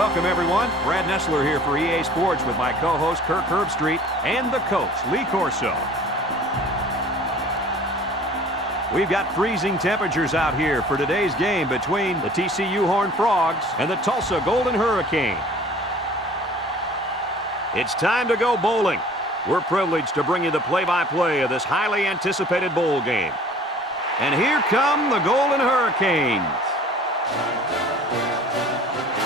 Welcome, everyone. Brad Nessler here for EA Sports with my co-host Kirk Herbstreit and the coach, Lee Corso. We've got freezing temperatures out here for today's game between the TCU Horned Frogs and the Tulsa Golden Hurricane. It's time to go bowling. We're privileged to bring you the play-by-play of this highly anticipated bowl game. And here come the Golden Hurricanes.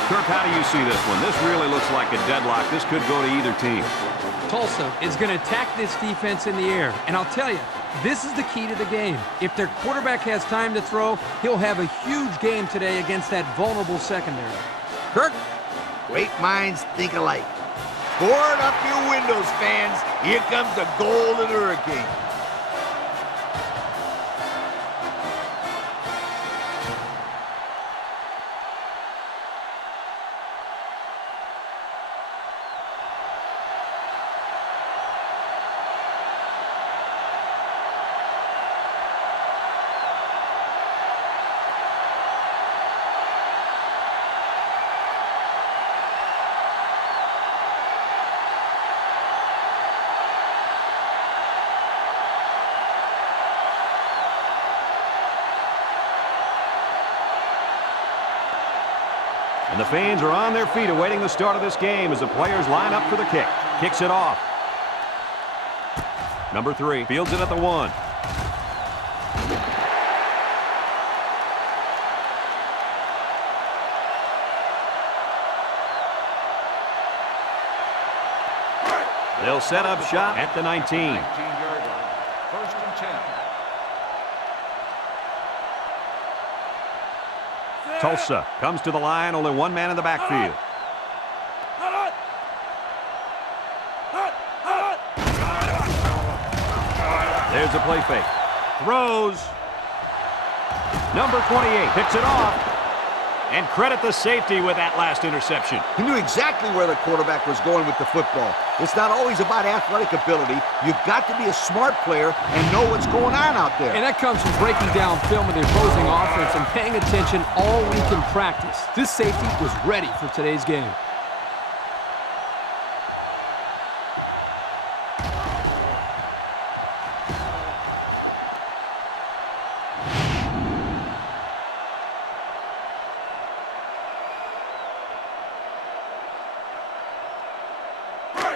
Kirk, how do you see this one? This really looks like a deadlock. This could go to either team. Tulsa is going to attack this defense in the air. And I'll tell you, this is the key to the game. If their quarterback has time to throw, he'll have a huge game today against that vulnerable secondary. Kirk, great minds think alike. Board up your windows, fans. Here comes the Golden Hurricane. And the fans are on their feet awaiting the start of this game as the players line up for the kick. Kicks it off. Number 3 fields it at the 1. They'll set up shop at the 19. 19-yard line. First and 10. Tulsa comes to the line, only one man in the backfield. There's a play fake. Throws. Number 28 picks it off. And credit the safety with that last interception. He knew exactly where the quarterback was going with the football. It's not always about athletic ability. You've got to be a smart player and know what's going on out there. And that comes from breaking down film of the opposing offense and paying attention all week in practice. This safety was ready for today's game.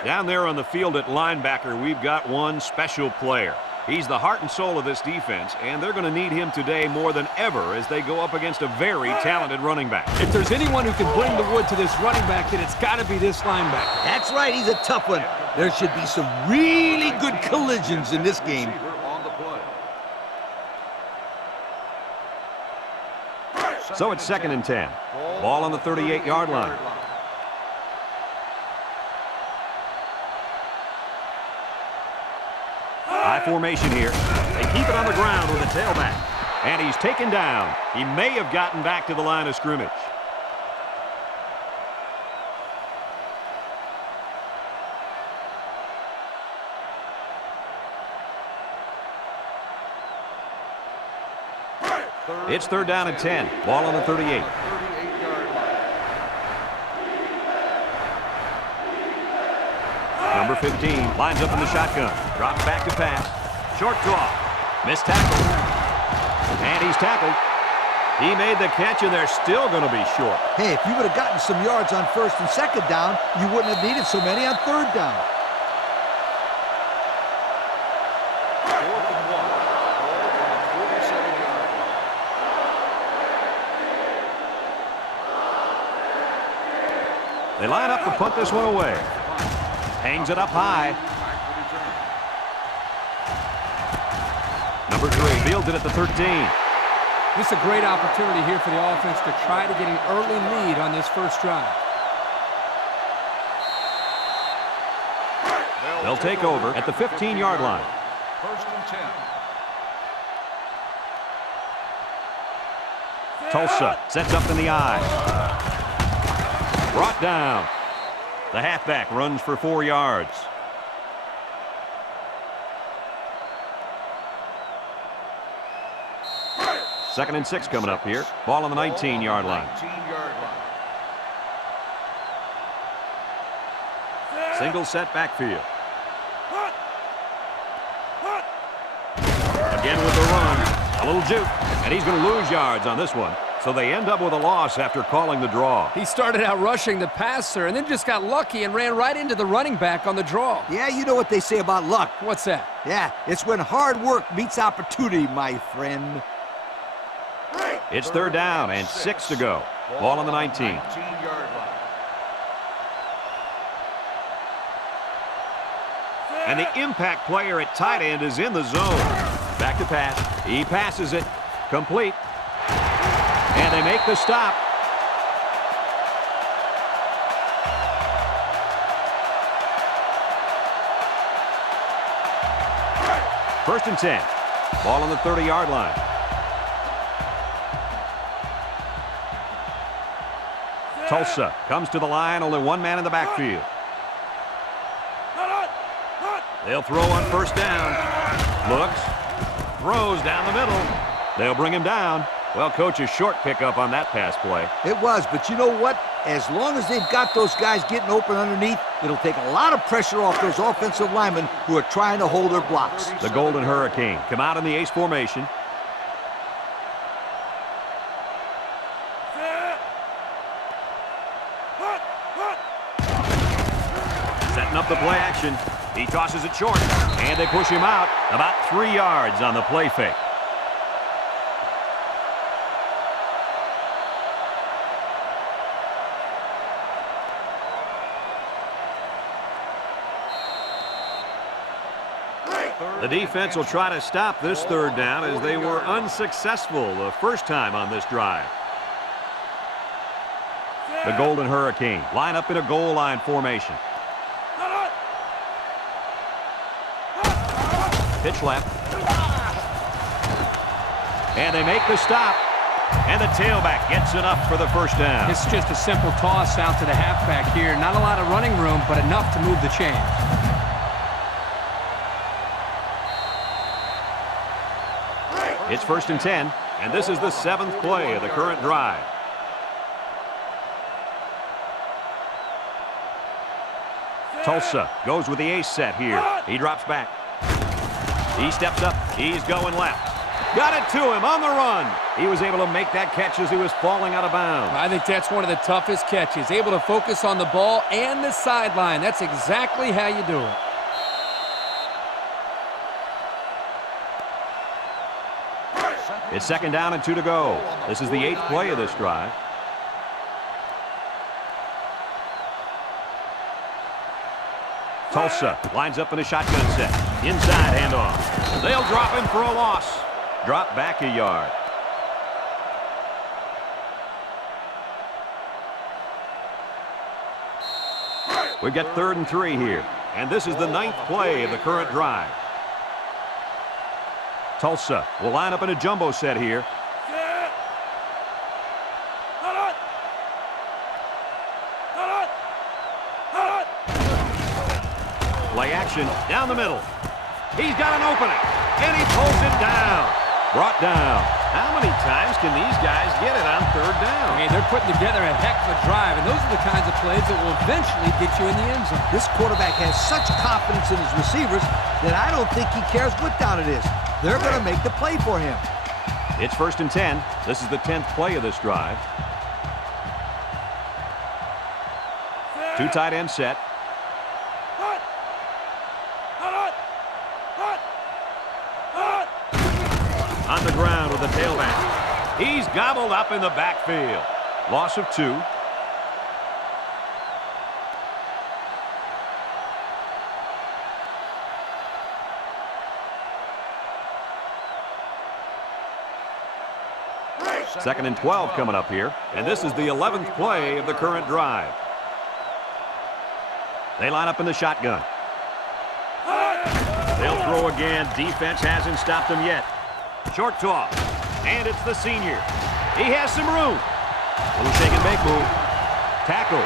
Down there on the field at linebacker, we've got one special player. He's the heart and soul of this defense, and they're going to need him today more than ever as they go up against a very talented running back. If there's anyone who can bring the wood to this running back, then it's got to be this linebacker. That's right, he's a tough one. There should be some really good collisions in this game. On the play. So it's 2nd and 10. Ball on the 38-yard line. High formation here. They keep it on the ground with a tailback. And he's taken down. He may have gotten back to the line of scrimmage. It's 3rd down and 10. Ball on the 38. 38-yard line. Number 15 lines up in the shotgun. Drops back to pass. Short toss. Missed tackle. And he's tackled. He made the catch, and they're still going to be short. Hey, if you would have gotten some yards on 1st and 2nd down, you wouldn't have needed so many on 3rd down. 4th and 1. Ball on the 47-yard line. They line up to punt this one away. Hangs it up high. Number 3 fields it at the 13. This is a great opportunity here for the offense to try to get an early lead on this first drive. They'll take over at the 15-yard line. 1st and 10. Tulsa sets up in the eye. Brought down. The halfback runs for 4 yards. 2nd and 6 coming up here. Ball on the 19-yard line. 19-yard line. Single set backfield. Again with the run. A little juke. And he's going to lose yards on this one. So they end up with a loss after calling the draw. He started out rushing the passer and then just got lucky and ran right into the running back on the draw. Yeah, you know what they say about luck. What's that? Yeah, it's when hard work meets opportunity, my friend. It's third down and 6 to go. Ball on the 19. 19-yard line. And the impact player at tight end is in the zone. Back to pass. He passes it. Complete. And they make the stop. First and 10. Ball on the 30-yard line. Tulsa comes to the line, only one man in the backfield. They'll throw on first down. Looks. Throws down the middle. They'll bring him down. Well, coach, a short pickup on that pass play. It was, but you know what? As long as they've got those guys getting open underneath, it'll take a lot of pressure off those offensive linemen who are trying to hold their blocks. The Golden Hurricane come out in the ace formation. Setting up the play action. He tosses it short, and they push him out about 3 yards on the play fake. The defense will try to stop this third down as they were unsuccessful the first time on this drive. The Golden Hurricane line up in a goal line formation. Pitch left. And they make the stop. And the tailback gets enough for the first down. It's just a simple toss out to the halfback here. Not a lot of running room, but enough to move the chains. It's first and 10, and this is the 7th play of the current drive. Tulsa goes with the ace set here. He drops back. He steps up. He's going left. Got it to him on the run. He was able to make that catch as he was falling out of bounds. I think that's one of the toughest catches. Able to focus on the ball and the sideline. That's exactly how you do it. It's second down and 2 to go. This is the 8th play of this drive. Tulsa lines up in a shotgun set. Inside handoff. They'll drop him for a loss. Drop back a yard. We've got 3rd and 3 here. And this is the 9th play of the current drive. Tulsa will line up in a jumbo set here. Play action down the middle. He's got an opening, and he pulls it down. Brought down. How many times can these guys get it on 3rd down? Hey, they're putting together a heck of a drive, and those are the kinds of plays that will eventually get you in the end zone. This quarterback has such confidence in his receivers that I don't think he cares what down it is. They're going to make the play for him. It's first and 10. This is the 10th play of this drive. 2 tight end set. On the ground with the tailback. He's gobbled up in the backfield. Loss of 2. Second and 12 coming up here. And this is the 11th play of the current drive. They line up in the shotgun. They'll throw again. Defense hasn't stopped them yet. Short toss. And it's the senior. He has some room. Little shake and bake move. Tackle.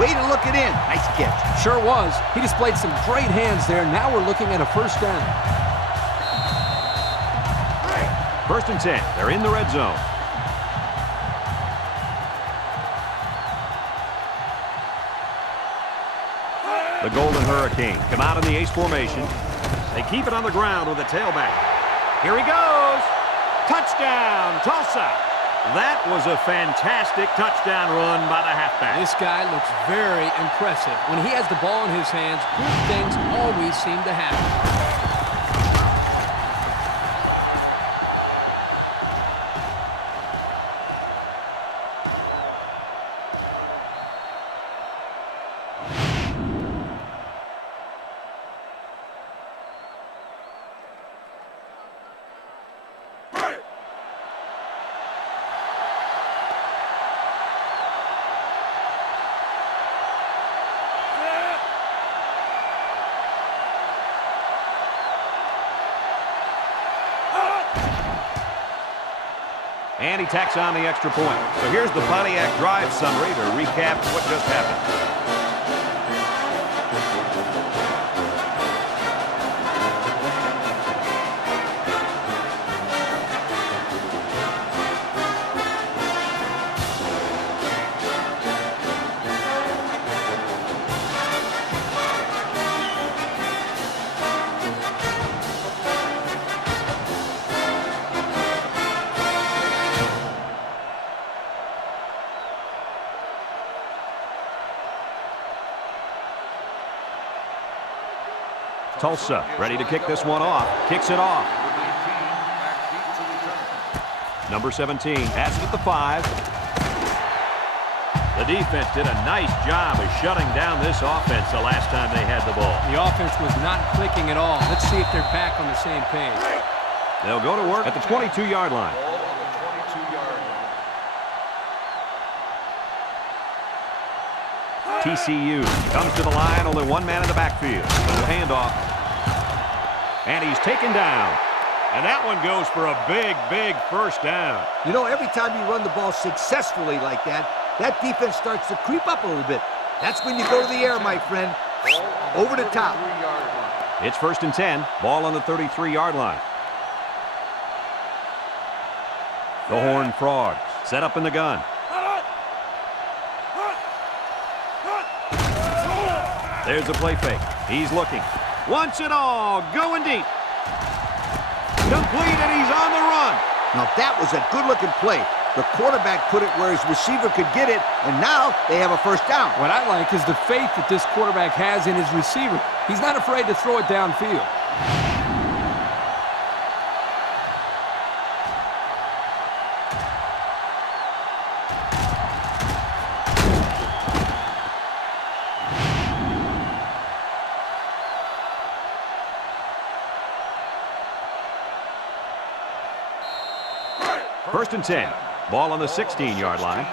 Way to look it in. Nice catch. Sure was. He displayed some great hands there. Now we're looking at a first down. First and 10. They're in the red zone. The Golden Hurricane come out in the ace formation. They keep it on the ground with a tailback. Here he goes. Touchdown, Tulsa. That was a fantastic touchdown run by the halfback. This guy looks very impressive. When he has the ball in his hands, good things always seem to happen. And he tacks on the extra point. So here's the Pontiac drive summary to recap what just happened. Tulsa ready to kick this one off. Kicks it off. Number 17 has it at the 5. The defense did a nice job of shutting down this offense the last time they had the ball. The offense was not clicking at all. Let's see if they're back on the same page. They'll go to work at the 22-yard line. Ball on the 22-yard line. TCU comes to the line, only one man in the backfield. The handoff. And he's taken down. And that one goes for a big, big first down. You know, every time you run the ball successfully like that, that defense starts to creep up a little bit. That's when you go to the air, my friend. Over the top. It's 1st and 10. Ball on the 33-yard line. The Horned Frogs set up in the gun. There's a play fake. He's looking. Wants it all. Going deep. Complete, and he's on the run. Now, that was a good-looking play. The quarterback put it where his receiver could get it, and now they have a first down. What I like is the faith that this quarterback has in his receiver. He's not afraid to throw it downfield. First and 10. Ball on the 16-yard line.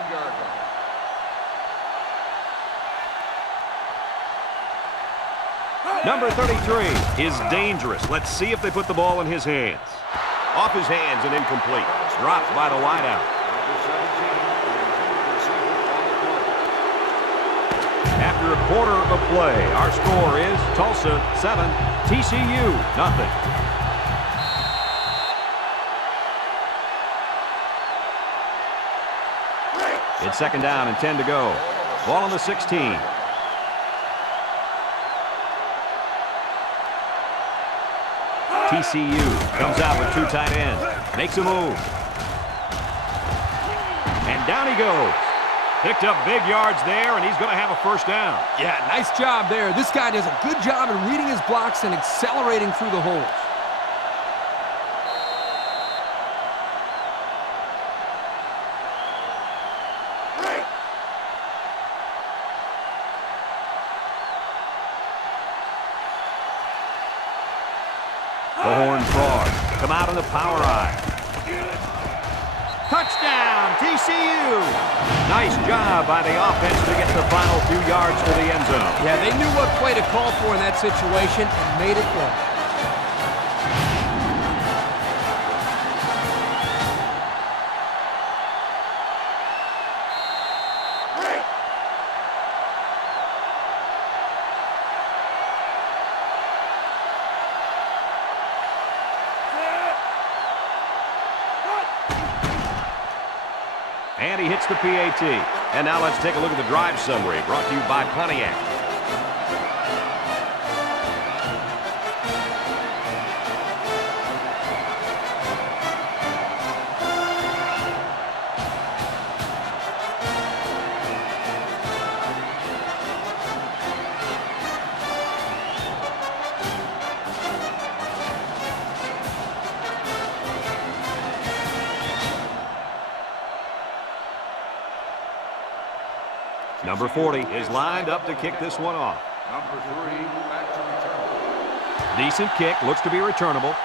Number 33 is dangerous. Let's see if they put the ball in his hands. Off his hands and incomplete. Dropped by the wideout. After a quarter of play, our score is Tulsa 7, TCU nothing. It's 2nd down and 10 to go. Ball on the 16. TCU comes out with 2 tight ends. Makes a move. And down he goes. Picked up big yards there, and he's going to have a first down. Yeah, nice job there. This guy does a good job in reading his blocks and accelerating through the holes. The Horned Frogs come out in the power eye. Touchdown, TCU! Nice job by the offense to get the final few yards to the end zone. Yeah, they knew what play to call for in that situation and made it work. And he hits the PAT. And now let's take a look at the drive summary brought to you by Pontiac. Number 40 is lined up to kick this one off. Number 3, back to return. Decent kick, looks to be returnable.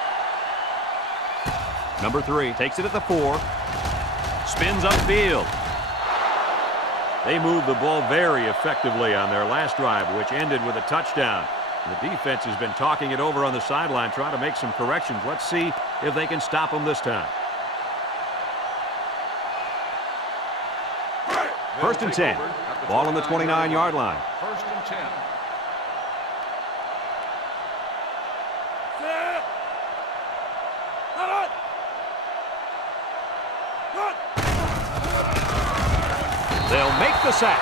Number 3 takes it at the 4. Spins upfield. They moved the ball very effectively on their last drive, which ended with a touchdown. The defense has been talking it over on the sideline, trying to make some corrections. Let's see if they can stop them this time. First and 10. Ball on the 29-yard line. First and 10. They'll make the sack.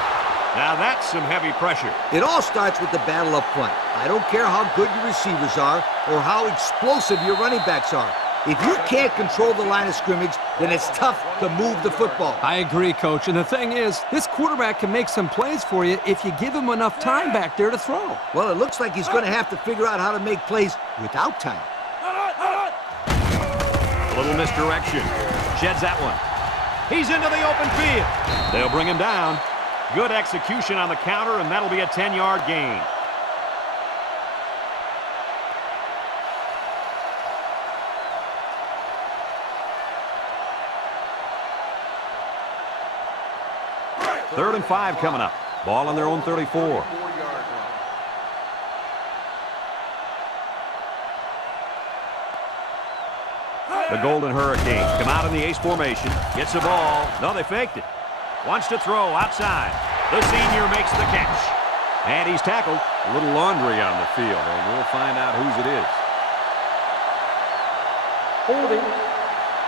Now that's some heavy pressure. It all starts with the battle up front. I don't care how good your receivers are or how explosive your running backs are. If you can't control the line of scrimmage, then it's tough to move the football. I agree, Coach. And the thing is, this quarterback can make some plays for you if you give him enough time back there to throw. Well, it looks like he's going to have to figure out how to make plays without time. A little misdirection. Sheds that one. He's into the open field. They'll bring him down. Good execution on the counter, and that'll be a 10-yard gain. Third and 5 coming up. Ball on their own 34. The Golden Hurricanes come out in the ace formation. Gets the ball. No, they faked it. Wants to throw outside. The senior makes the catch. And he's tackled. A little laundry on the field, and we'll find out whose it is. Holding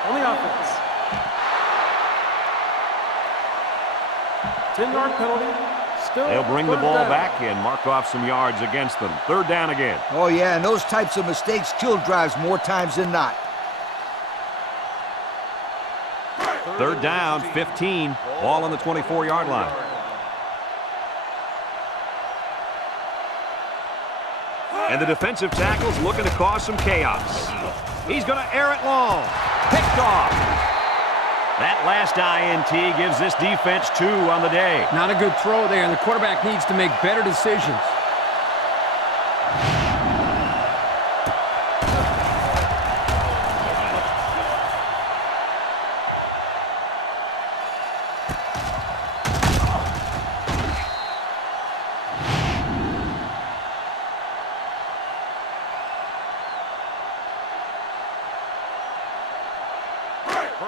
on the offense. 10-yard penalty. Still They'll bring the third ball down. back and mark off some yards against them. Third down again. Oh, yeah, and those types of mistakes kill drives more times than not. Third down, 15. Ball on the 24-yard line. And the defensive tackle's looking to cause some chaos. He's going to air it long. Picked off. That last INT gives this defense 2 on the day. Not a good throw there, and the quarterback needs to make better decisions.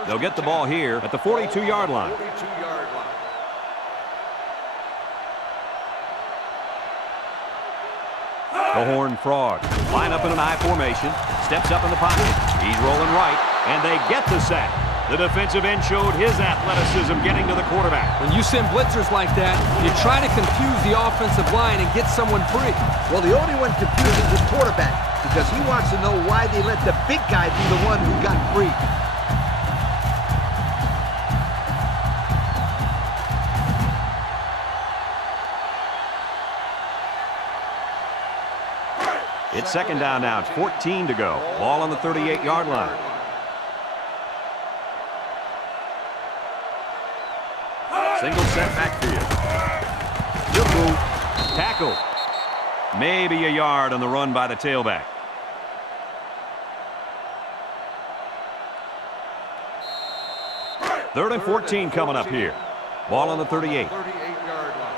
They'll get the ball here at the 42-yard line. 42-yard line. The Horned Frog line up in an I formation, steps up in the pocket. He's rolling right, and they get the sack. The defensive end showed his athleticism getting to the quarterback. When you send blitzers like that, you try to confuse the offensive line and get someone free. Well, the only one confused is the quarterback because he wants to know why they let the big guy be the one who got free. It's second down now. It's 14 to go. Ball on the 38-yard line. Single set backfield. Good move. Tackle. Maybe a yard on the run by the tailback. Third and 14 coming up here. Ball on the 38. 38-yard line.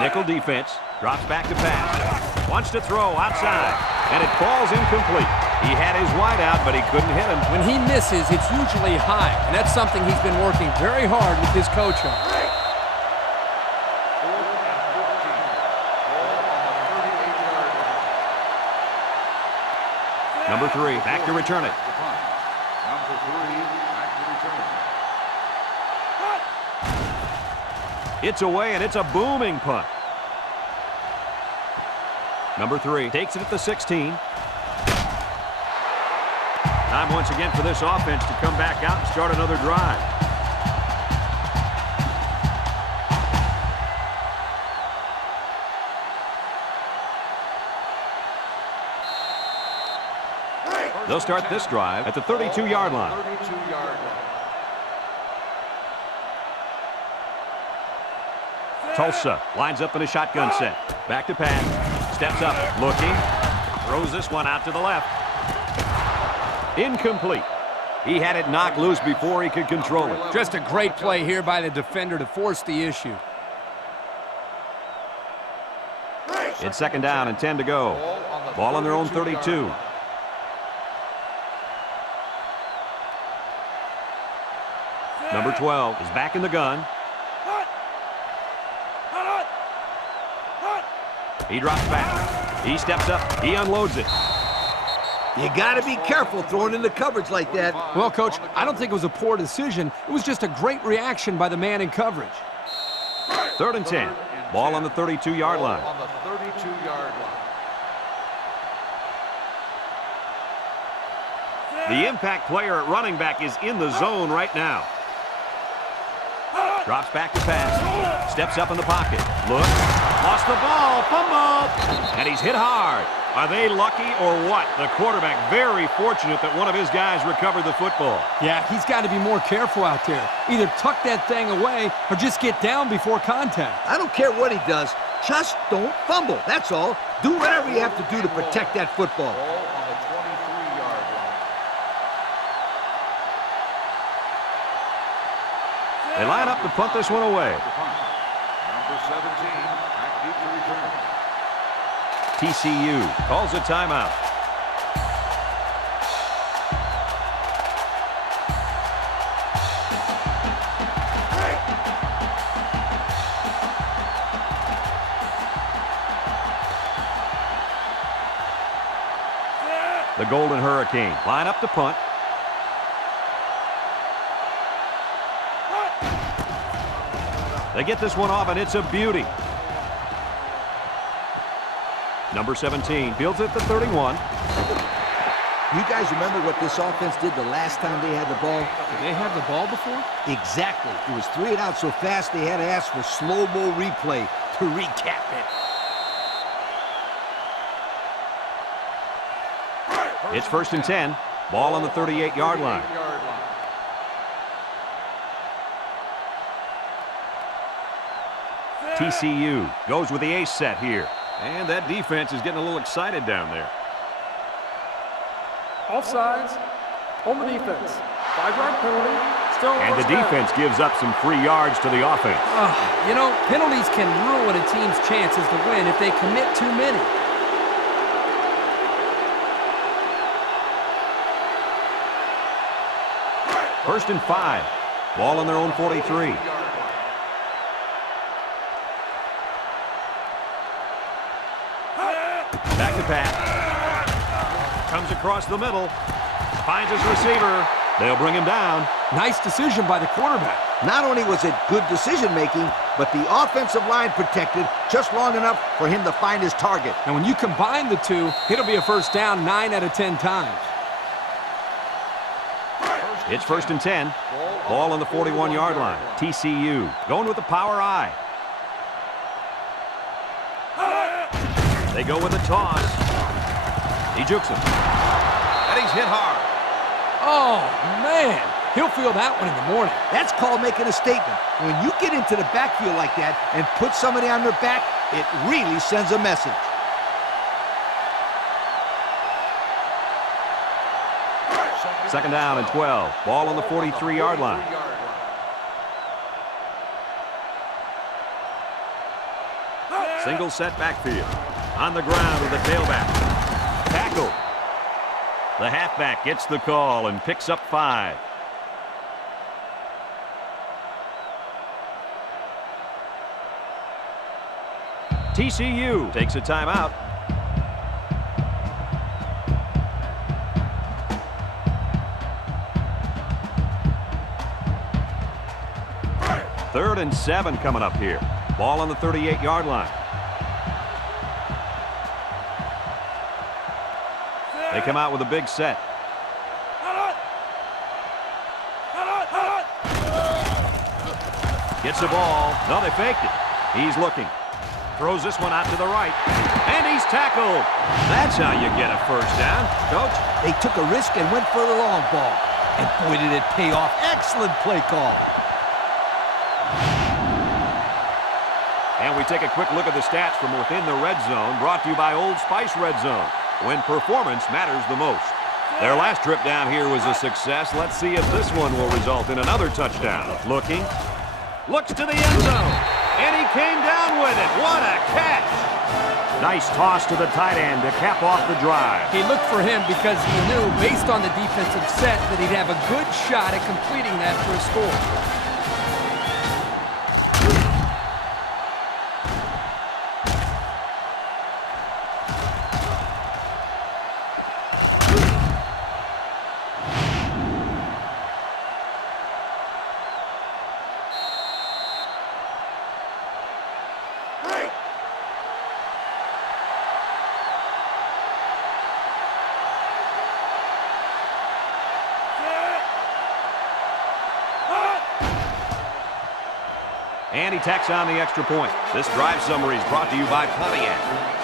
Nickel defense. Drops back to pass. Wants to throw outside. And it falls incomplete. He had his wide out, but he couldn't hit him. When he misses, it's usually high, and that's something he's been working very hard with his coach on. 4th and 15. Ball on the 38-yard line. Number 3, back to return it. The punt. Number 3, back to return. It's away, and it's a booming punt. Number 3 takes it at the 16. Time once again for this offense to come back out and start another drive. They'll start this drive at the 32-yard line. 32-yard line. Tulsa lines up in a shotgun set. Back to pass. Steps up. Looking. Throws this one out to the left. Incomplete. He had it knocked loose before he could control it. Just a great play here by the defender to force the issue. It's second down and 10 to go. Ball on their own 32. Number 12 is back in the gun. He drops back. He steps up. He unloads it. You got to be careful throwing into coverage like that. Well, Coach, I don't think it was a poor decision. It was just a great reaction by the man in coverage. Third and 10. Ball on the 32-yard line. On the 32-yard line. The impact player at running back is in the zone right now. Drops back to pass. Steps up in the pocket. Look. Lost the ball. Fumble. And he's hit hard. Are they lucky or what? The quarterback very fortunate that one of his guys recovered the football. Yeah, he's got to be more careful out there. Either tuck that thing away or just get down before contact. I don't care what he does. Just don't fumble. That's all. Do whatever you have to do to protect that football. Ball on the 23-yard line. They line up to punt this one away. Number 17, back deep to return. TCU calls a timeout. The Golden Hurricane line up to punt. They get this one off, and it's a beauty. Number 17 fields it to 31. You guys remember what this offense did the last time they had the ball? Did they have the ball before? Exactly. It was 3 and out so fast they had to ask for slow-mo replay to recap it. It's first and 10. Ball on the 38-yard line. TCU goes with the ace set here. And that defense is getting a little excited down there. Offsides. On the defense. 5-yard penalty. Still And the first down. defense gives up some free yards to the offense. You know, penalties can ruin a team's chances to win if they commit too many. First and 5. Ball on their own 43. Back to pass. Comes across the middle. Finds his receiver. They'll bring him down. Nice decision by the quarterback. Not only was it good decision-making, but the offensive line protected just long enough for him to find his target. And when you combine the two, it'll be a first down 9 out of 10 times. It's first and 10. Ball on the 41-yard line. TCU going with the power I. They go with a toss. He jukes him. And he's hit hard. Oh, man. He'll feel that one in the morning. That's called making a statement. When you get into the backfield like that and put somebody on their back, it really sends a message. Second down and 12. Ball on the 43-yard line. Single set backfield. On the ground with the tailback. Tackle. The halfback gets the call and picks up 5. TCU takes a timeout. Third and 7 coming up here. Ball on the 38-yard line. They come out with a big set. Gets the ball. No, they faked it. He's looking. Throws this one out to the right. And he's tackled. That's how you get a first down, Coach. They took a risk and went for the long ball. And boy, did it pay off. Excellent play call. And we take a quick look at the stats from within the red zone, brought to you by Old Spice Red Zone, when performance matters the most. Their last trip down here was a success. Let's see if this one will result in another touchdown. Looking, looks to the end zone, and he came down with it. What a catch! Nice toss to the tight end to cap off the drive. He looked for him because he knew, based on the defensive set, that he'd have a good shot at completing that for a score. And he tacks on the extra point. This drive summary is brought to you by Collegiate.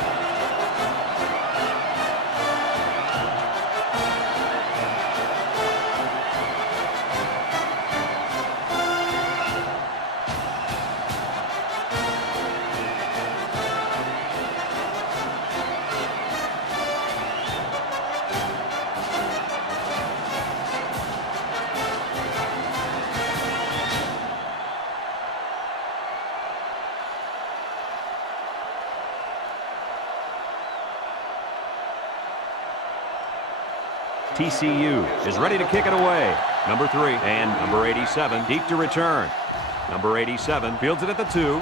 TCU is ready to kick it away. Number 3 and number 87 deep to return. Number 87 fields it at the 2.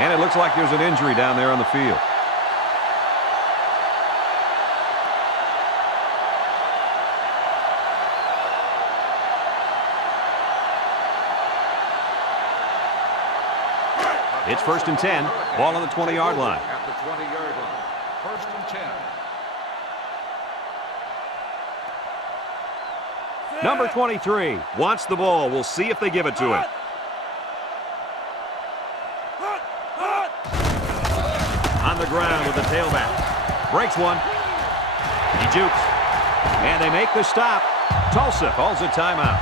And it looks like there's an injury down there on the field. It's 1st and 10. Ball on the 20-yard line. At the 20-yard line. 1st and 10. Number 23 wants the ball. We'll see if they give it to him. On the ground with the tailback. Breaks one. He jukes. And they make the stop. Tulsa calls a timeout.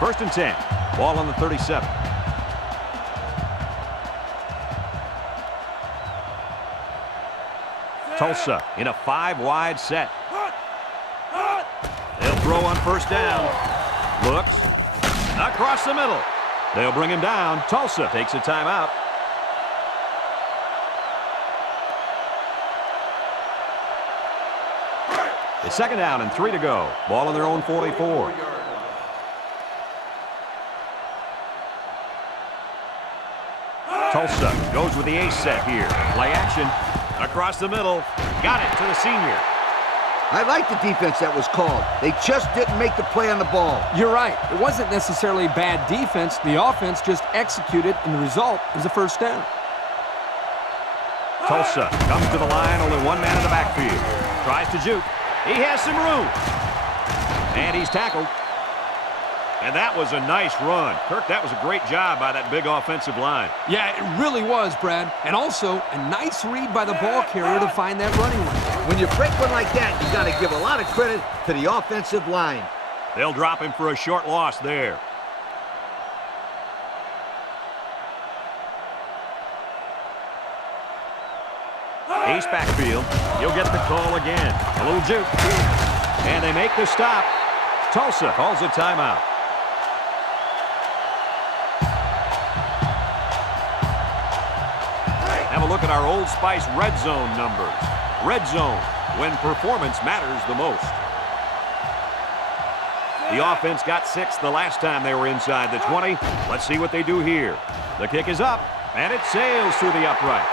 First and 10. Ball on the 37. Tulsa in a 5-wide set. They'll throw on 1st down. Looks. Across the middle. They'll bring him down. Tulsa takes a timeout. It's 2nd down and 3 to go. Ball on their own 44. Tulsa goes with the ace set here. Play action. Across the middle. Got it to the senior. I like the defense that was called. They just didn't make the play on the ball. You're right. It wasn't necessarily bad defense. The offense just executed, and the result is a 1st down. Tulsa comes to the line. Only one man in the backfield. Tries to juke. He has some room. And he's tackled. And that was a nice run. Kirk, that was a great job by that big offensive line. Yeah, it really was, Brad. And also, a nice read by the ball carrier to find that running lane. When you break one like that, you got to give a lot of credit to the offensive line. They'll drop him for a short loss there. Ace backfield. He'll get the call again. A little juke. And they make the stop. Tulsa calls a timeout. Have a look at our Old Spice Red Zone numbers. Red Zone, when performance matters the most. The offense got 6 the last time they were inside the 20. Let's see what they do here. The kick is up, and it sails through the uprights.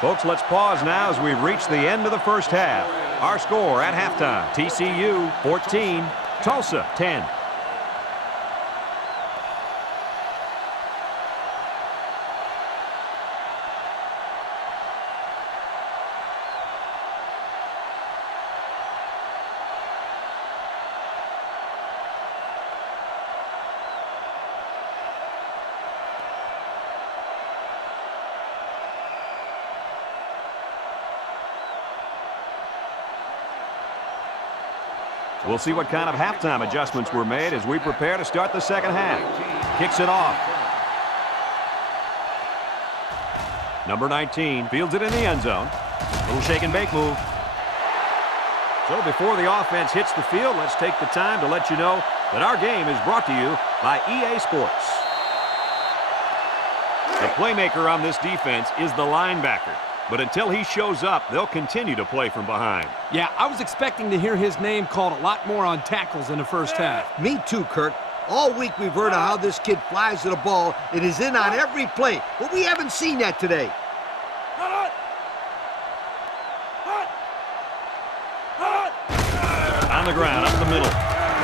Folks, let's pause now as we've reached the end of the 1st half. Our score at halftime, TCU 14, Tulsa 10. We'll see what kind of halftime adjustments were made as we prepare to start the second half. Kicks it off. Number 19 fields it in the end zone. Little shake and bake move. So before the offense hits the field, let's take the time to let you know that our game is brought to you by EA Sports. The playmaker on this defense is the linebacker. But until he shows up, they'll continue to play from behind. Yeah, I was expecting to hear his name called a lot more on tackles in the first half. Me too, Kurt. All week we've heard of how this kid flies to the ball and is in on every play, but we haven't seen that today. On the ground, up the middle.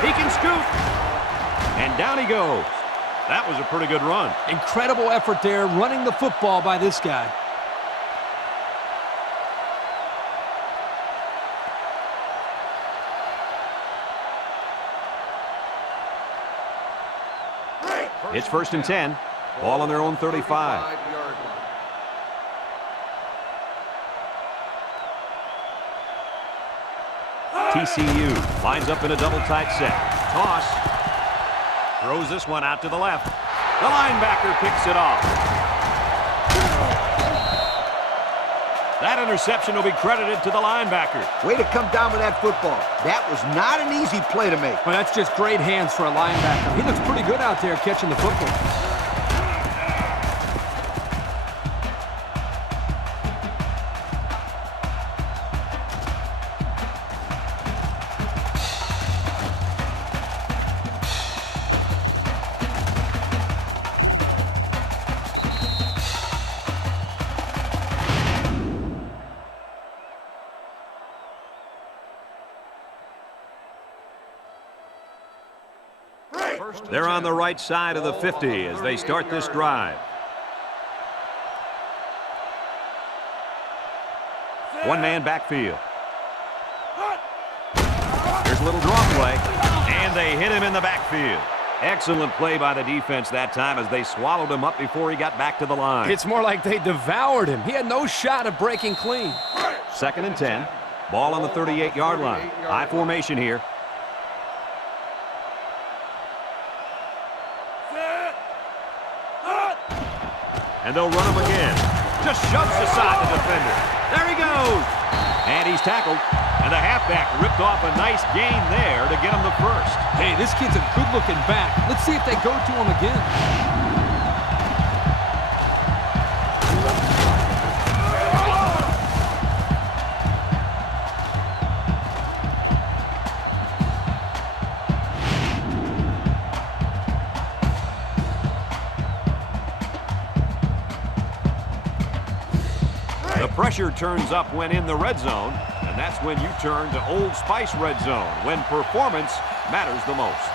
He can scoop. And down he goes. That was a pretty good run. Incredible effort there, running the football by this guy. It's 1st and 10. Ball on their own 35. TCU lines up in a double tight set. Toss. Throws this one out to the left. The linebacker picks it off. That interception will be credited to the linebacker. Way to come down with that football. That was not an easy play to make. Well, that's just great hands for a linebacker. He looks pretty good out there catching the football. They're on the right side of the 50 as they start this drive. One-man backfield. Here's a little draw play, and they hit him in the backfield. Excellent play by the defense that time as they swallowed him up before he got back to the line. It's more like they devoured him. He had no shot of breaking clean. 2nd and 10. Ball on the 38-yard line. High formation here. And they'll run him again. Just shoves aside the defender. There he goes. And he's tackled. And the halfback ripped off a nice gain there to get him the first. Hey, this kid's a good-looking back. Let's see if they go to him again. Pressure turns up when in the red zone, and that's when you turn to Old Spice red zone, when performance matters the most.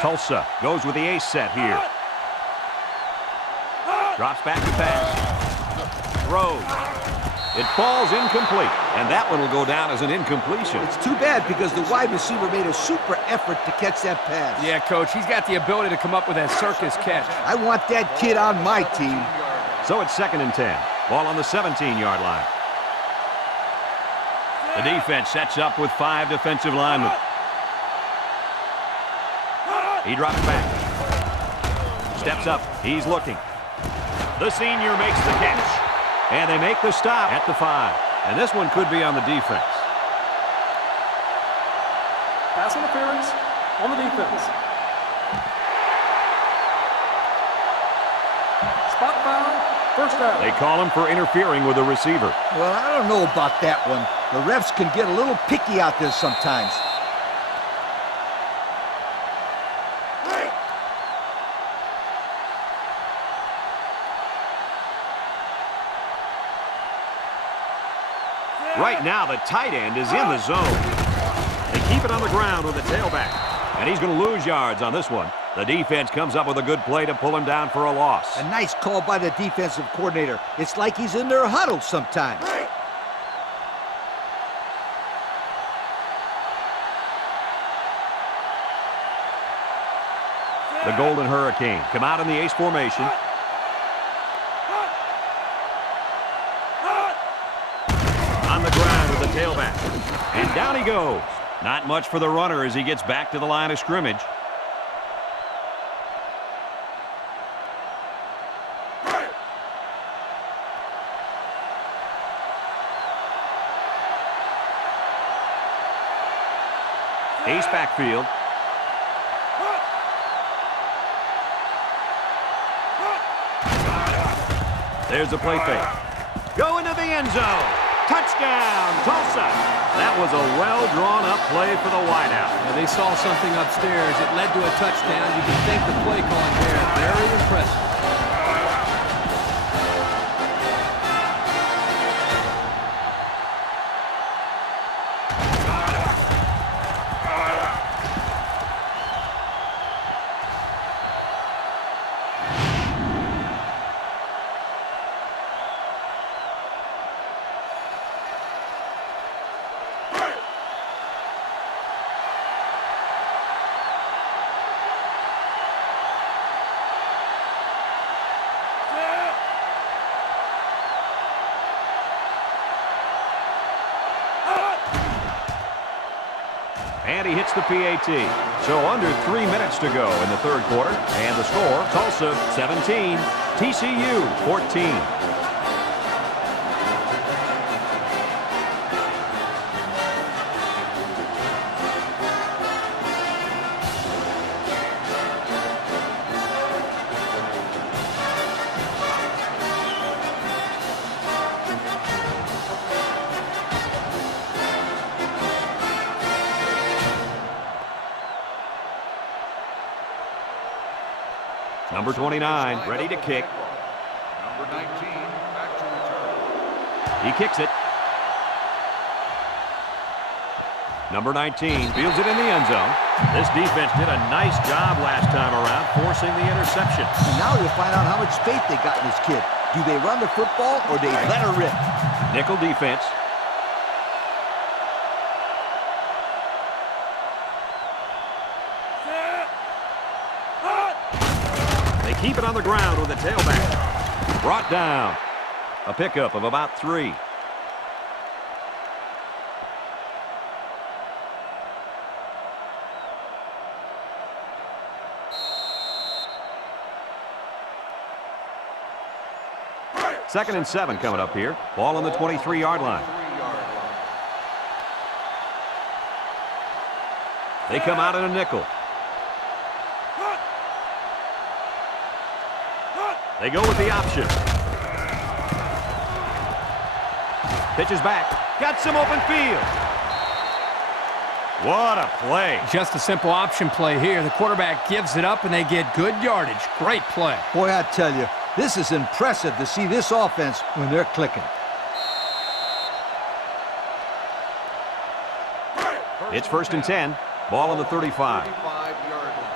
Tulsa goes with the ace set here. Drops back to pass. Throws. It falls incomplete, and that one will go down as an incompletion. It's too bad because the wide receiver made a super effort to catch that pass. Yeah, Coach, he's got the ability to come up with that circus catch. I want that kid on my team. So it's 2nd and 10. Ball on the 17-yard line. The defense sets up with 5 defensive linemen. He drops back. Steps up. He's looking. The senior makes the catch. And they make the stop at the 5. And this one could be on the defense. Pass interference on the defense. Spot foul. First down. They call him for interfering with the receiver. Well, I don't know about that one. The refs can get a little picky out there sometimes. Right now, the tight end is in the zone. They keep it on the ground with the tailback. And he's going to lose yards on this one. The defense comes up with a good play to pull him down for a loss. A nice call by the defensive coordinator. It's like he's in their huddle sometimes. The Golden Hurricane come out in the ace formation. On the ground with the tailback. And down he goes. Not much for the runner as he gets back to the line of scrimmage. Ace backfield. There's the play fake. Go into the end zone. Touchdown, Tulsa. That was a well-drawn-up play for the wideout. Yeah, they saw something upstairs. It led to a touchdown. You can thank the play calling there. Very impressive. And he hits the PAT. So under 3 minutes to go in the third quarter. And the score, Tulsa 17, TCU 14. Number 29, ready to kick. Number 19, back to return. He kicks it. Number 19 fields it in the end zone. This defense did a nice job last time around, forcing the interception. And now we'll find out how much faith they got in this kid. Do they run the football or they let her rip? Nickel defense. Keep it on the ground with the tailback. Brought down. A pickup of about 3. Second and 7 coming up here. Ball on the 23-yard line. They come out in a nickel. They go with the option. Pitches back. Got some open field. What a play. Just a simple option play here. The quarterback gives it up, and they get good yardage. Great play. Boy, I tell you, this is impressive to see this offense when they're clicking. It's first and 10. Ball on the 35. 35-yard line.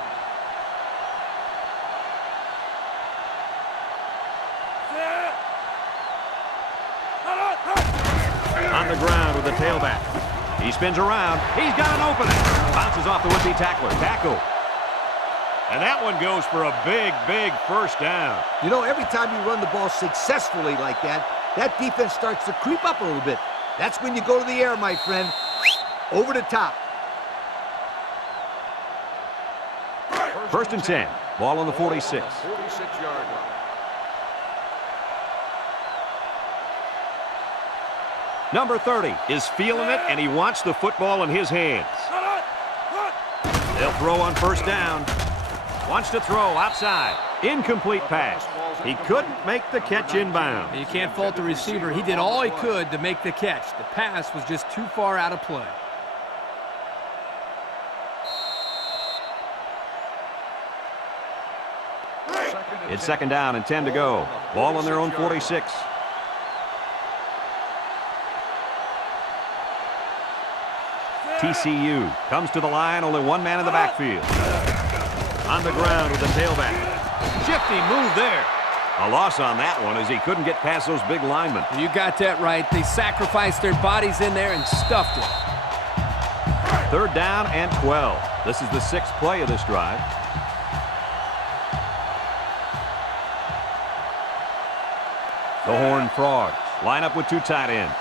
On the ground with the tailback. He spins around. He's got an opening. Bounces off the would-be tackler. Tackle. And that one goes for a big, big first down. You know, every time you run the ball successfully like that, that defense starts to creep up a little bit. That's when you go to the air, my friend. Over the top. First and 10. Ball on the 46. 46-yard line. Number 30 is feeling it, and he wants the football in his hands. They'll throw on first down. Wants to throw outside. Incomplete pass. He couldn't make the catch inbound. You can't fault the receiver. He did all he could to make the catch. The pass was just too far out of play. It's second down and 10 to go. Ball on their own 46. TCU comes to the line, only one man in the backfield. On the ground with the tailback. Shifty move there. A loss on that one as he couldn't get past those big linemen. You got that right. They sacrificed their bodies in there and stuffed it. Third down and 12. This is the 6th play of this drive. The Horned Frogs line up with 2 tight ends.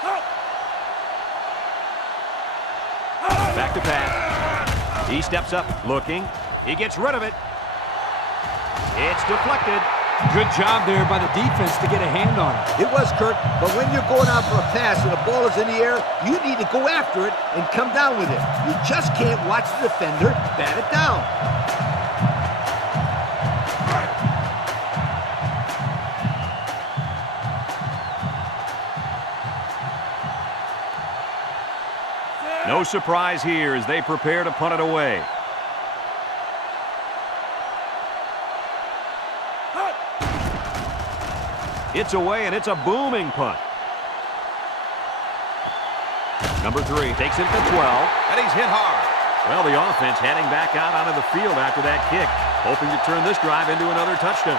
Back to pass. He steps up, looking. He gets rid of it. It's deflected. Good job there by the defense to get a hand on it. It was, Kurt, but when you're going out for a pass and the ball is in the air, you need to go after it and come down with it. You just can't watch the defender bat it down. No surprise here as they prepare to punt it away. It's away, and it's a booming punt. Number 3 takes it to 12, and he's hit hard. Well, the offense heading back out onto the field after that kick, hoping to turn this drive into another touchdown.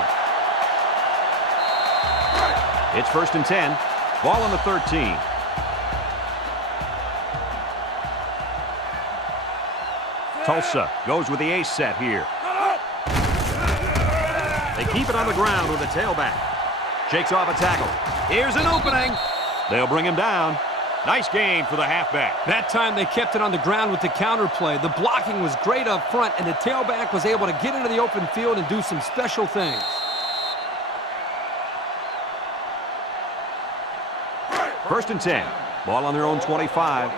It's 1st and 10. Ball on the 13. Tulsa goes with the ace set here. They keep it on the ground with a tailback. Shakes off a tackle. Here's an opening. They'll bring him down. Nice gain for the halfback. That time they kept it on the ground with the counter play. The blocking was great up front, and the tailback was able to get into the open field and do some special things. First and 10. Ball on their own 25.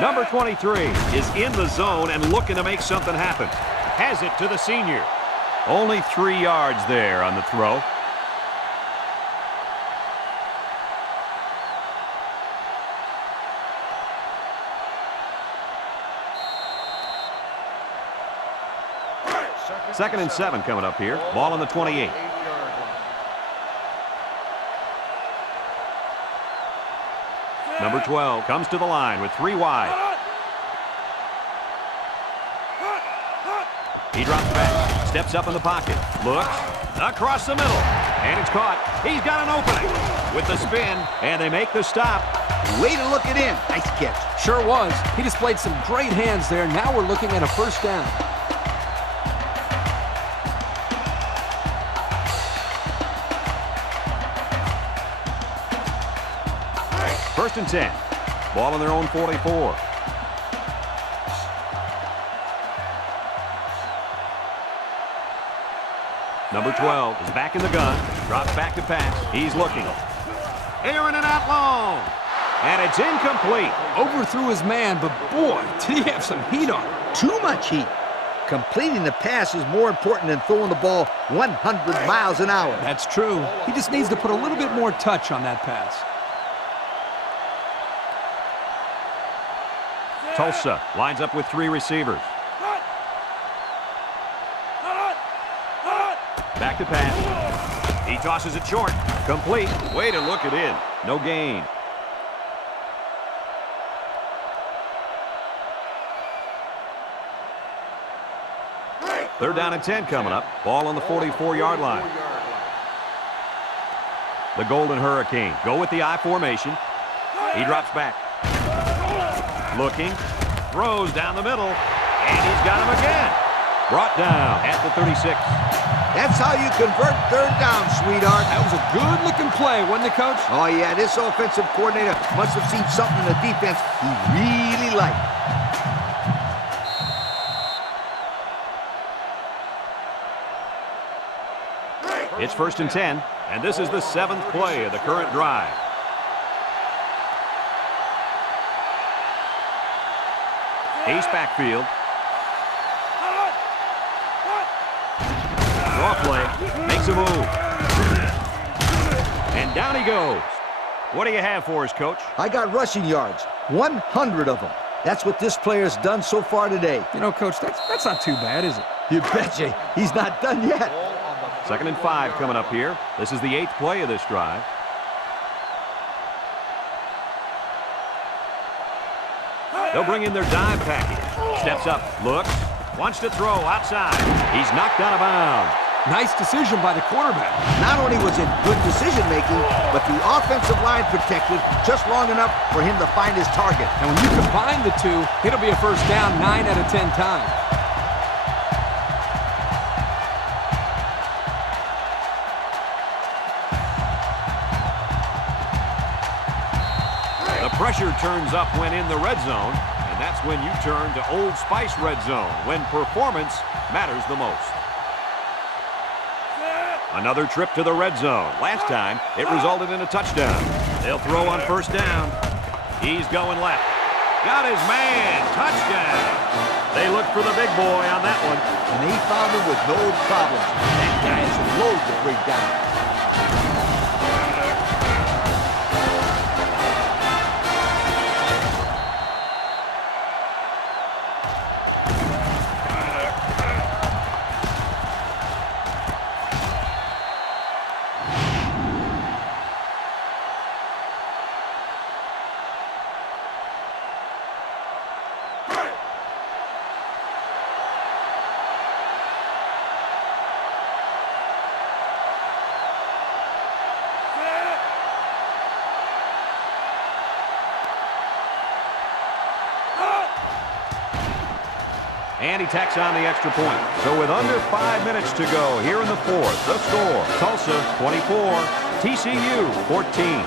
Number 23 is in the zone and looking to make something happen. Has it to the senior. Only 3 yards there on the throw. Second and 7 coming up here. Ball on the 28. Number 12 comes to the line with 3 wide. He drops back, steps up in the pocket, looks, across the middle, and it's caught. He's got an opening with the spin, and they make the stop. Way to look it in. Nice catch. Sure was. He displayed some great hands there. Now we're looking at a first down. First and 10. Ball on their own 44. Number 12 is back in the gun. Drops back to pass. He's looking. Airing it out long. And it's incomplete. Overthrew his man, but boy, did he have some heat on him. Too much heat. Completing the pass is more important than throwing the ball 100 miles an hour. That's true. He just needs to put a little bit more touch on that pass. Tulsa lines up with 3 receivers. Back to pass. He tosses it short. Complete. Way to look it in. No gain. Third down and 10 coming up. Ball on the 44-yard line. The Golden Hurricane go with the I formation. He drops back. Looking. Throws down the middle. And he's got him again. Brought down at the 36. That's how you convert third down, sweetheart. That was a good-looking play, wasn't it, Coach? Oh, yeah, this offensive coordinator must have seen something in the defense he really liked. It's first and 10, and this is the 7th play of the current drive. Ace backfield. Draw play, makes a move. And down he goes. What do you have for us, Coach? I got rushing yards, 100 of them. That's what this player's done so far today. You know, Coach, that's not too bad, is it? You betcha. He's not done yet. Second and 5 coming up here. This is the 8th play of this drive. They'll bring in their dime package. Steps up, looks, wants to throw outside. He's knocked out of bounds. Nice decision by the quarterback. Not only was it good decision-making, but the offensive line protected just long enough for him to find his target. And when you combine the two, it'll be a first down 9 out of 10 times. Pressure turns up when in the red zone, and that's when you turn to Old Spice Red Zone, when performance matters the most. Another trip to the red zone. Last time, it resulted in a touchdown. They'll throw on first down. He's going left. Got his man. Touchdown. They look for the big boy on that one. And he found him with no problems. That guy is a load to bring down. And he tacks on the extra point. So with under 5 minutes to go here in the fourth, the score, Tulsa 24, TCU 14.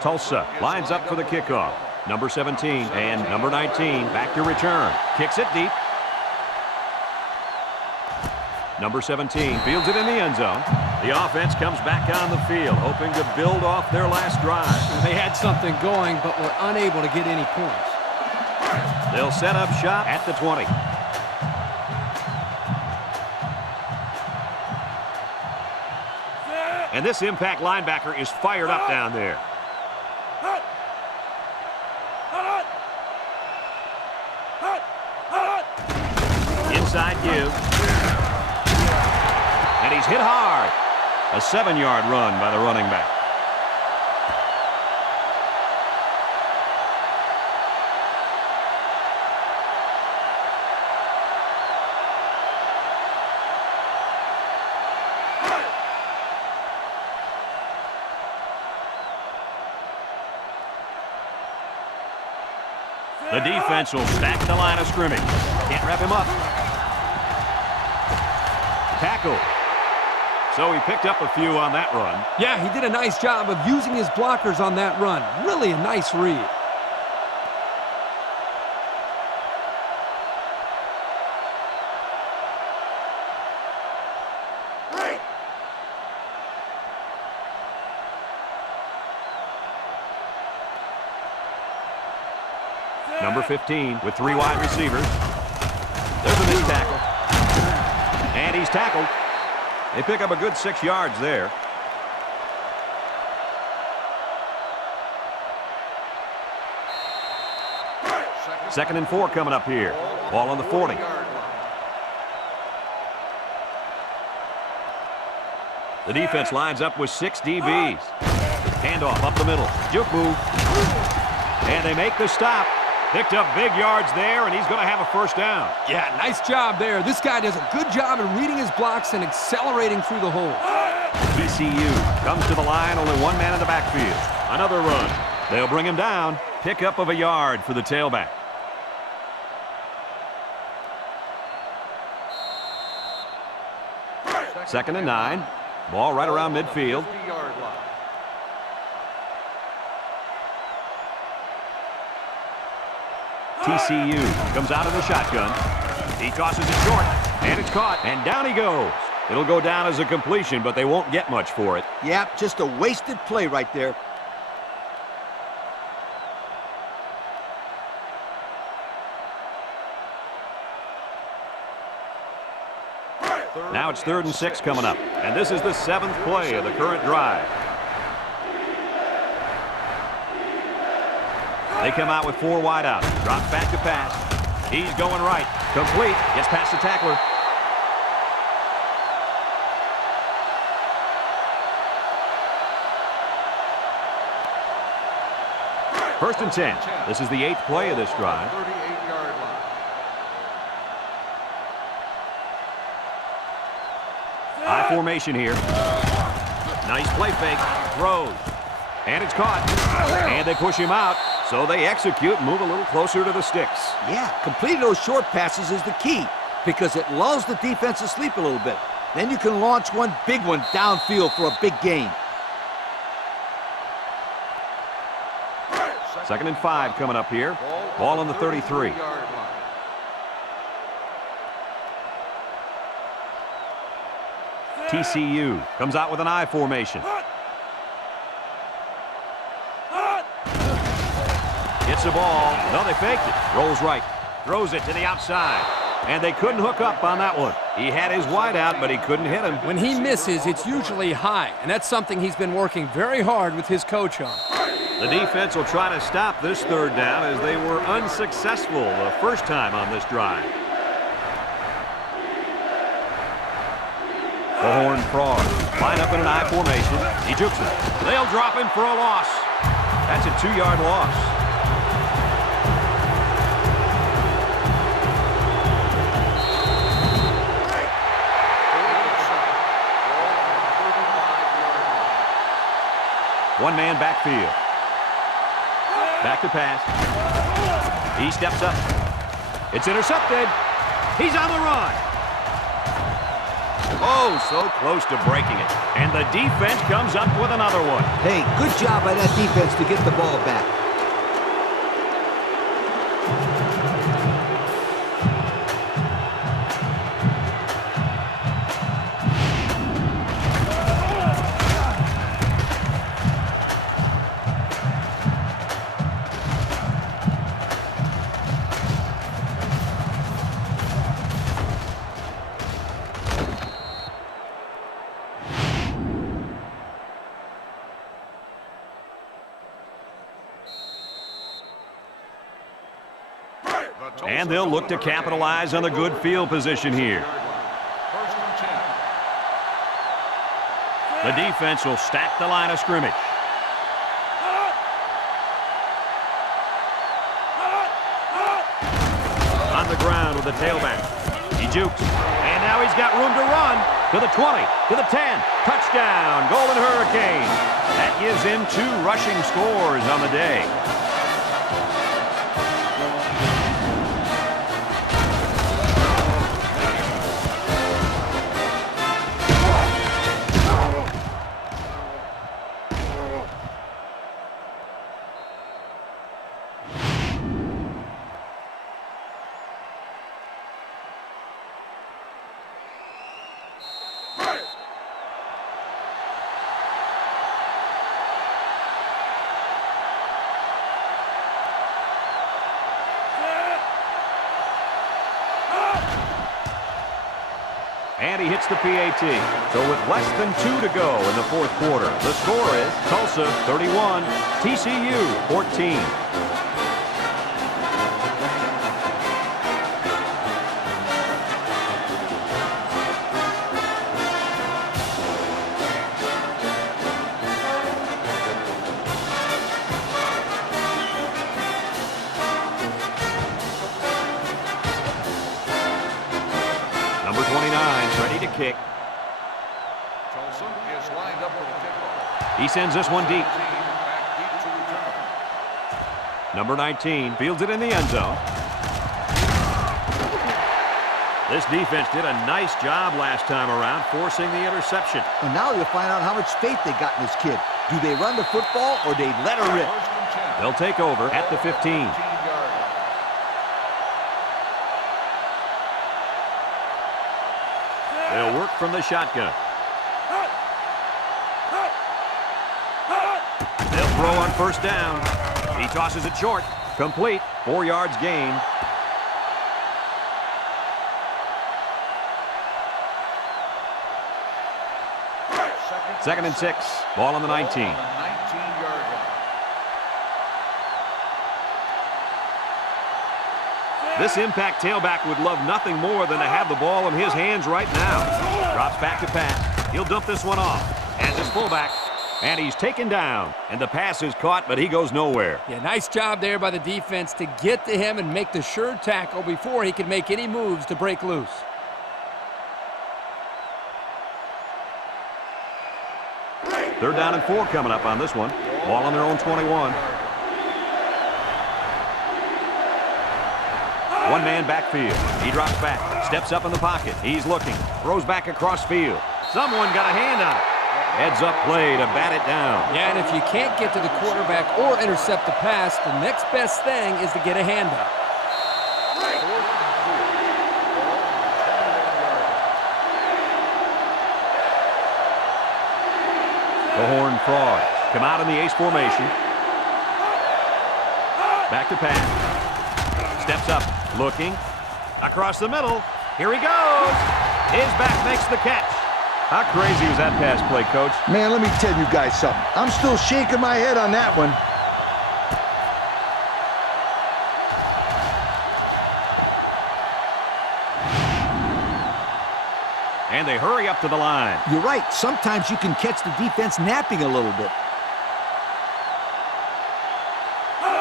Tulsa lines up for the kickoff. Number 17 and number 19 back to return. Kicks it deep. Number 17 fields it in the end zone. The offense comes back on the field, hoping to build off their last drive. They had something going, but were unable to get any points. They'll set up shop at the 20. And this impact linebacker is fired up down there. Inside give. And he's hit hard. A 7-yard run by the running back. The defense will stack the line of scrimmage. Can't wrap him up. Tackle. So he picked up a few on that run. Yeah, he did a nice job of using his blockers on that run. Really a nice read. Number 15 with 3 wide receivers. There's a missed tackle. And he's tackled. They pick up a good 6 yards there. Second and 4 coming up here. Ball on the 40. The defense lines up with 6 DBs. Handoff up the middle. Juke move. And they make the stop. Picked up big yards there, and he's going to have a first down. Yeah, nice job there. This guy does a good job in reading his blocks and accelerating through the hole. TCU comes to the line, only 1 man in the backfield. Another run. They'll bring him down. Pickup of a yard for the tailback. Second and 9. Ball right around midfield. TCU comes out of the shotgun. He tosses it short, and it's caught, and down he goes. It'll go down as a completion, but they won't get much for it. Yep, just a wasted play right there. Now it's 3rd and 6 coming up, and this is the 7th play of the current drive. They come out with 4 wide out. Drops back to pass. He's going right. Complete. Gets past the tackler. First and 10. This is the 8th play of this drive. High formation here. Nice play fake. Throws. And it's caught. And they push him out. So they execute and move a little closer to the sticks. Yeah, completing those short passes is the key because it lulls the defense to sleep a little bit. Then you can launch one big one downfield for a big gain. 2nd and 5 coming up here. Ball on the 33. TCU comes out with an I formation. Gets the ball. No, they faked it. Rolls right. Throws it to the outside. And they couldn't hook up on that one. He had his wide out, but he couldn't hit him. When he misses, it's usually high, and that's something he's been working very hard with his coach on. The defense will try to stop this 3rd down as they were unsuccessful the first time on this drive. The Horned Frog line up in an I formation. He jukes it. They'll drop him for a loss. That's a 2-yard loss. One-man backfield. Back to pass. He steps up. It's intercepted. He's on the run. Oh, so close to breaking it. And the defense comes up with another one. Hey, good job by that defense to get the ball back. And they'll look to capitalize on the good field position here. The defense will stack the line of scrimmage. On the ground with the tailback. He jukes. And now he's got room to run. To the 20, to the 10. Touchdown, Golden Hurricanes. That gives him 2 rushing scores on the day. And he hits the PAT. So with less than 2 to go in the 4th quarter, the score is Tulsa 31, TCU 14. Number 29 is ready to kick. Tulsa is lined up for the kickoff. He sends this one deep. Back deep to return. Number 19 fields it in the end zone. This defense did a nice job last time around forcing the interception. And now you'll find out how much faith they got in this kid. Do they run the football or they let her rip? First and 10. They'll take over at the 15. 15-yard line. They'll work from the shotgun. They'll throw on 1st down. He tosses it short. Complete. 4 yards gained. Second and 6. Ball on the 19. 19-yard line. This impact tailback would love nothing more than to have the ball in his hands right now. Drops back to pass. He'll dump this one off. Has his fullback. And he's taken down. And the pass is caught, but he goes nowhere. Yeah, nice job there by the defense to get to him and make the sure tackle before he could make any moves to break loose. Third down and 4 coming up on this one. Ball on their own 21. One man backfield. He drops back, steps up in the pocket. He's looking, throws back across field. Someone got a hand on it. Heads up play to bat it down. Yeah, and if you can't get to the quarterback or intercept the pass, the next best thing is to get a handout. The Horned Frogs come out in the ace formation. Back to pass. Steps up, looking. Across the middle. Here he goes. His back makes the catch. How crazy was that pass play, Coach? Man, let me tell you guys something. I'm still shaking my head on that one. And they hurry up to the line. You're right. Sometimes you can catch the defense napping a little bit.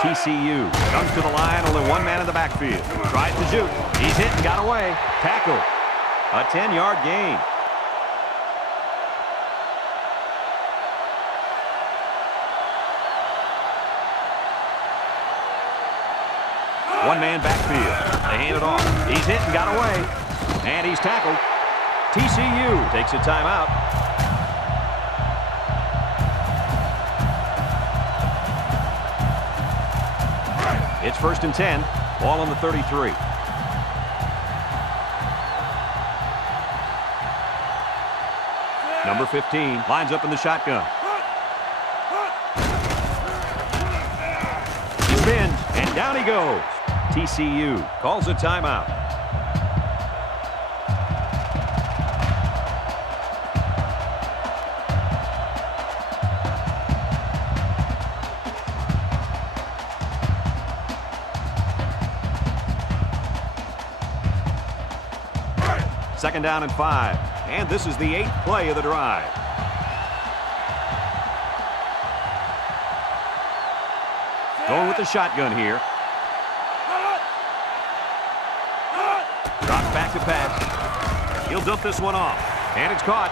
TCU comes to the line, only one man in the backfield. Tries to shoot. He's hit and got away. Tackle. A 10-yard gain. One man backfield. They hand it off. He's hit and got away. And he's tackled. TCU takes a timeout. It's 1st and 10. Ball on the 33. Number 15 lines up in the shotgun. He spins, and down he goes. TCU calls a timeout. Second down and 5. And this is the 8th play of the drive. Going with the shotgun here. Drops back to pass. He'll dump this one off. And it's caught.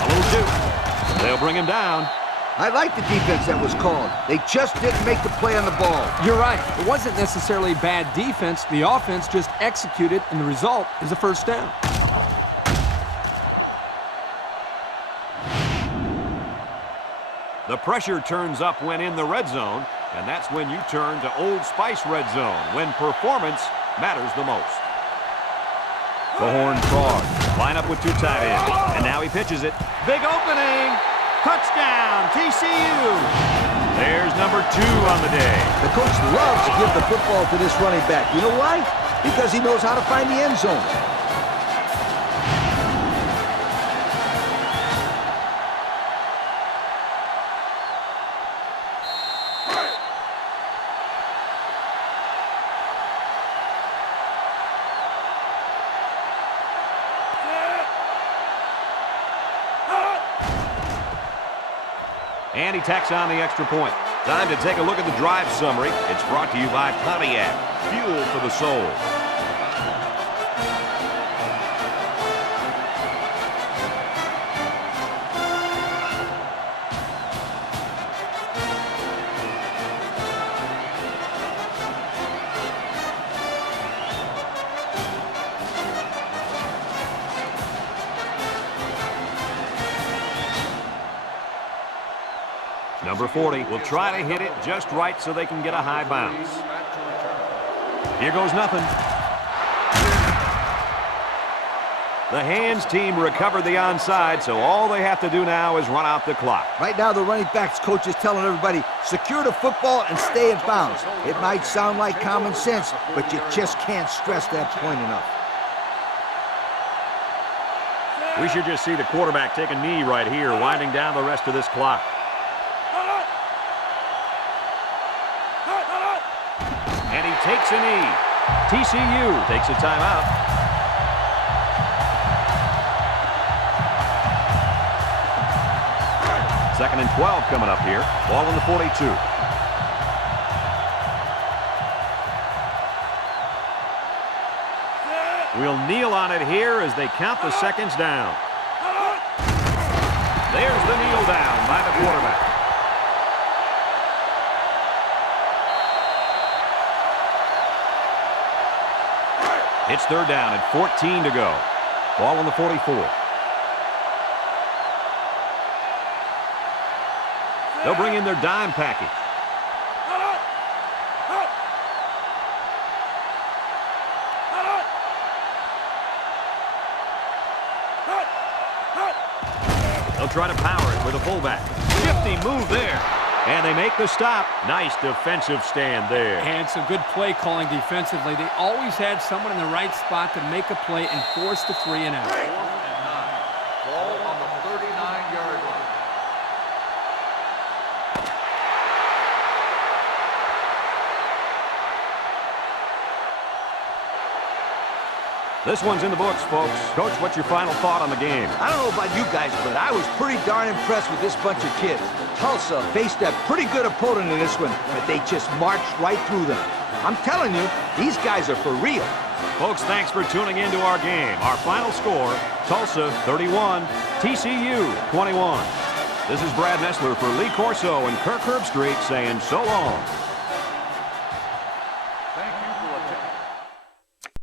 A little juke. They'll bring him down. I like the defense that was called. They just didn't make the play on the ball. You're right. It wasn't necessarily bad defense. The offense just executed, and the result is a first down. The pressure turns up when in the red zone, and that's when you turn to Old Spice Red Zone, when performance matters the most. The Horned Frogs line up with 2 tight ends, and now he pitches it. Big opening! Touchdown, TCU! There's number 2 on the day. The coach loves to give the football to this running back. You know why? Because he knows how to find the end zone. And he tacks on the extra point. Time to take a look at the drive summary. It's brought to you by Pontiac. Fuel for the soul. Number 40 will try to hit it just right so they can get a high bounce. Here goes nothing. The hands team recovered the onside, so all they have to do now is run out the clock. Right now, the running backs coach is telling everybody, secure the football and stay in bounds. It might sound like common sense, but you just can't stress that point enough. We should just see the quarterback take a knee right here, winding down the rest of this clock. And he takes a knee. TCU takes a timeout. Second and 12 coming up here. Ball on the 42. We'll kneel on it here as they count the seconds down. There's the kneel down by the quarterback. It's third down and 14 to go. Ball on the 44. They'll bring in their dime package. They'll try to power it with a fullback. Shifty move there. And they make the stop. Nice defensive stand there. And some good play calling defensively. They always had someone in the right spot to make a play and force the 3 and out. 4th and 9. Ball on the 39-yard line. This one's in the books, folks. Coach, what's your final thought on the game? I don't know about you guys, but I was pretty darn impressed with this bunch of kids. Tulsa faced a pretty good opponent in this one, but they just marched right through them. I'm telling you, these guys are for real. Folks, thanks for tuning into our game. Our final score, Tulsa 31, TCU 21. This is Brad Nessler for Lee Corso and Kirk Herbstreit saying so long.